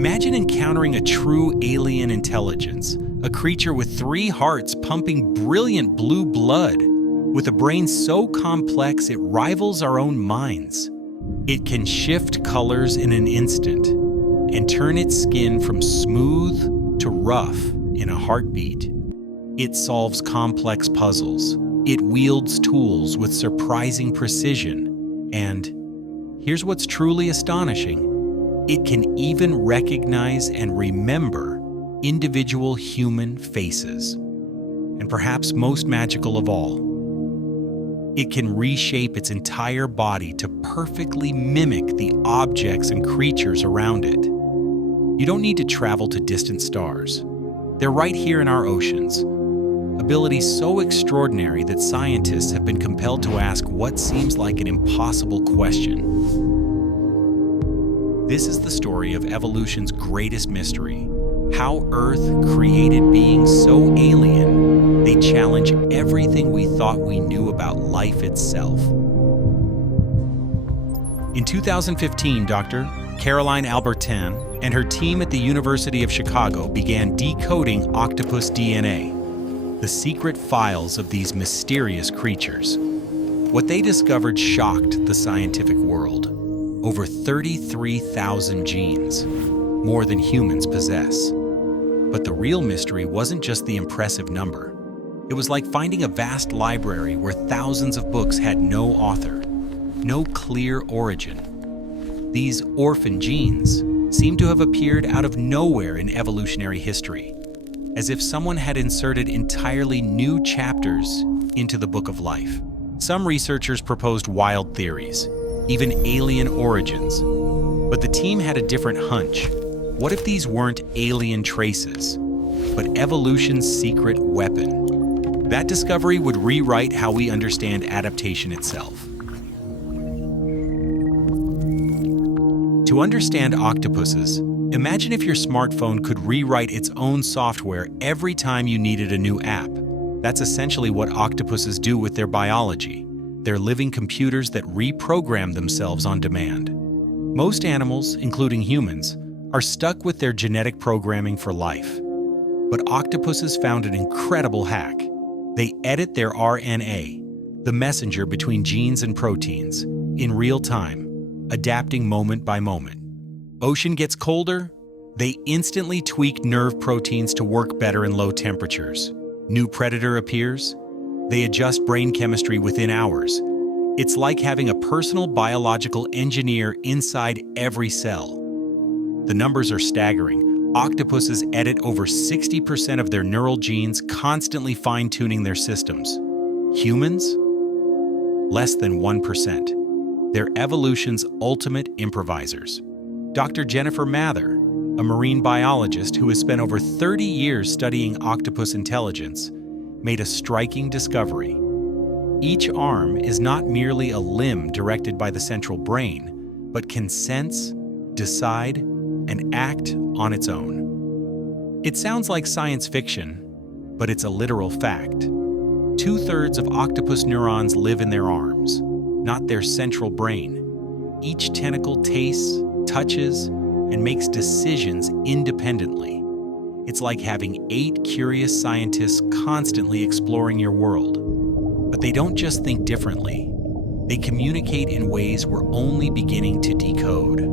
Imagine encountering a true alien intelligence, a creature with 3 hearts pumping brilliant blue blood, with a brain so complex it rivals our own minds. It can shift colors in an instant and turn its skin from smooth to rough in a heartbeat. It solves complex puzzles. It wields tools with surprising precision. And here's what's truly astonishing. It can even recognize and remember individual human faces. And perhaps most magical of all, it can reshape its entire body to perfectly mimic the objects and creatures around it. You don't need to travel to distant stars. They're right here in our oceans. Abilities so extraordinary that scientists have been compelled to ask what seems like an impossible question. This is the story of evolution's greatest mystery. How Earth created beings so alien, they challenge everything we thought we knew about life itself. In 2015, Dr. Caroline Albertin and her team at the University of Chicago began decoding octopus DNA, the secret files of these mysterious creatures. What they discovered shocked the scientific world. Over 33,000 genes, more than humans possess. But the real mystery wasn't just the impressive number. It was like finding a vast library where thousands of books had no author, no clear origin. These orphan genes seem to have appeared out of nowhere in evolutionary history, as if someone had inserted entirely new chapters into the book of life. Some researchers proposed wild theories, even alien origins, but the team had a different hunch. What if these weren't alien traces, but evolution's secret weapon? That discovery would rewrite how we understand adaptation itself. To understand octopuses, imagine if your smartphone could rewrite its own software every time you needed a new app. That's essentially what octopuses do with their biology. They're living computers that reprogram themselves on demand. Most animals, including humans, are stuck with their genetic programming for life. But octopuses found an incredible hack. They edit their RNA, the messenger between genes and proteins, in real time, adapting moment by moment. Ocean gets colder, they instantly tweak nerve proteins to work better in low temperatures. New predator appears, they adjust brain chemistry within hours. It's like having a personal biological engineer inside every cell. The numbers are staggering. Octopuses edit over 60% of their neural genes, constantly fine-tuning their systems. Humans? Less than 1%. They're evolution's ultimate improvisers. Dr. Jennifer Mather, a marine biologist who has spent over 30 years studying octopus intelligence, made a striking discovery. Each arm is not merely a limb directed by the central brain, but can sense, decide, and act on its own. It sounds like science fiction, but it's a literal fact. 2/3 of octopus neurons live in their arms, not their central brain. Each tentacle tastes, touches, and makes decisions independently. It's like having 8 curious scientists constantly exploring your world. But they don't just think differently. They communicate in ways we're only beginning to decode.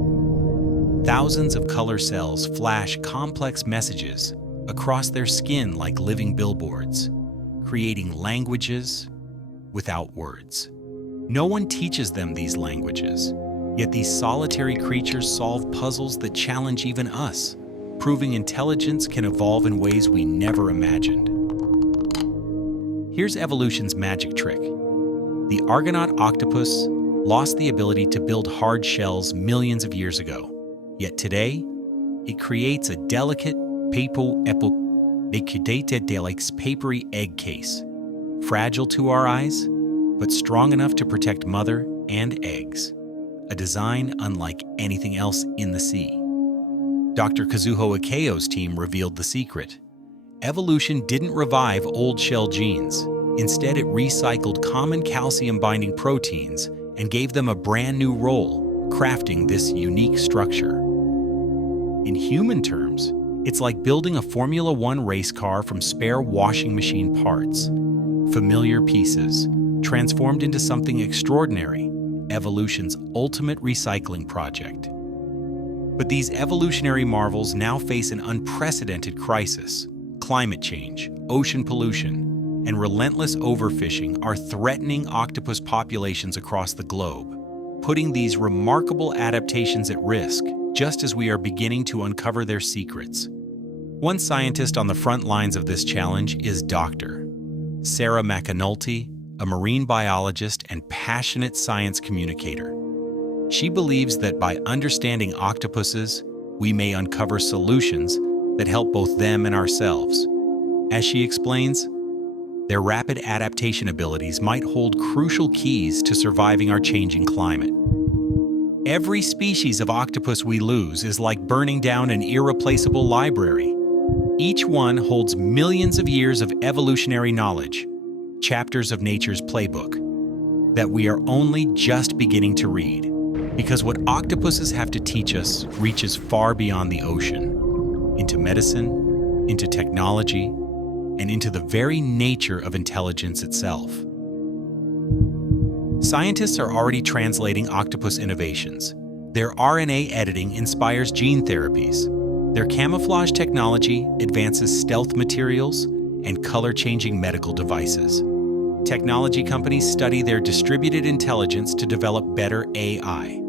Thousands of color cells flash complex messages across their skin like living billboards, creating languages without words. No one teaches them these languages, yet these solitary creatures solve puzzles that challenge even us, proving intelligence can evolve in ways we never imagined. Here's evolution's magic trick. The Argonaut octopus lost the ability to build hard shells millions of years ago. Yet today, it creates a delicate papery egg case, fragile to our eyes, but strong enough to protect mother and eggs, a design unlike anything else in the sea. Dr. Kazuho Ikeo's team revealed the secret. Evolution didn't revive old shell genes. Instead, it recycled common calcium-binding proteins and gave them a brand new role, crafting this unique structure. In human terms, it's like building a Formula One race car from spare washing machine parts. Familiar pieces, transformed into something extraordinary, evolution's ultimate recycling project. But these evolutionary marvels now face an unprecedented crisis. Climate change, ocean pollution, and relentless overfishing are threatening octopus populations across the globe, putting these remarkable adaptations at risk, just as we are beginning to uncover their secrets. One scientist on the front lines of this challenge is Dr. Sarah McAnulty, a marine biologist and passionate science communicator. She believes that by understanding octopuses, we may uncover solutions that help both them and ourselves. As she explains, their rapid adaptation abilities might hold crucial keys to surviving our changing climate. Every species of octopus we lose is like burning down an irreplaceable library. Each one holds millions of years of evolutionary knowledge, chapters of nature's playbook, that we are only just beginning to read. Because what octopuses have to teach us reaches far beyond the ocean, into medicine, into technology, and into the very nature of intelligence itself. Scientists are already translating octopus innovations. Their RNA editing inspires gene therapies. Their camouflage technology advances stealth materials and color-changing medical devices. Technology companies study their distributed intelligence to develop better AI.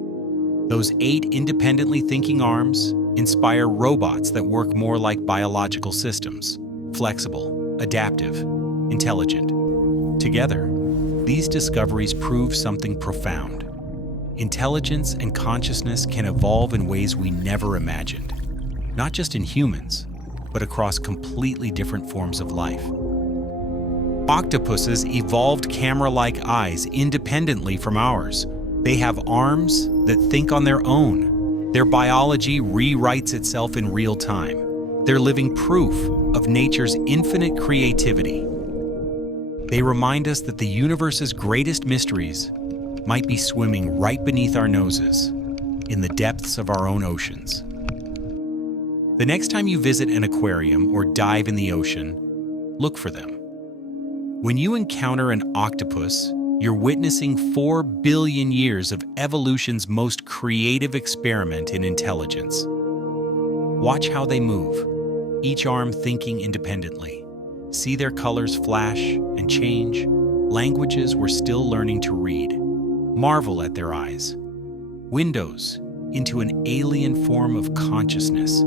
Those 8 independently thinking arms inspire robots that work more like biological systems, flexible, adaptive, intelligent. Together, these discoveries prove something profound. Intelligence and consciousness can evolve in ways we never imagined, not just in humans, but across completely different forms of life. Octopuses evolved camera-like eyes independently from ours. They have arms that think on their own. Their biology rewrites itself in real time. They're living proof of nature's infinite creativity. They remind us that the universe's greatest mysteries might be swimming right beneath our noses, in the depths of our own oceans. The next time you visit an aquarium or dive in the ocean, look for them. When you encounter an octopus, you're witnessing 4 billion years of evolution's most creative experiment in intelligence. Watch how they move, each arm thinking independently. See their colors flash and change, languages we're still learning to read. Marvel at their eyes, windows into an alien form of consciousness.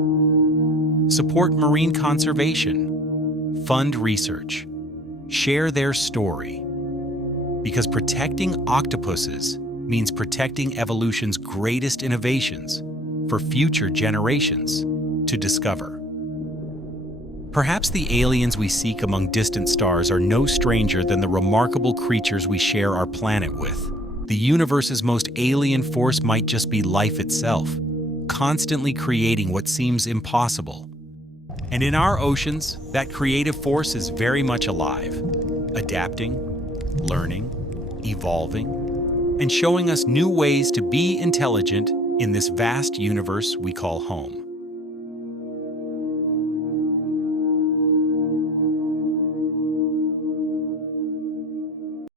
Support marine conservation, fund research, share their story. Because protecting octopuses means protecting evolution's greatest innovations for future generations to discover. Perhaps the aliens we seek among distant stars are no stranger than the remarkable creatures we share our planet with. The universe's most alien force might just be life itself, constantly creating what seems impossible. And in our oceans, that creative force is very much alive, adapting, learning, evolving, and showing us new ways to be intelligent in this vast universe we call home.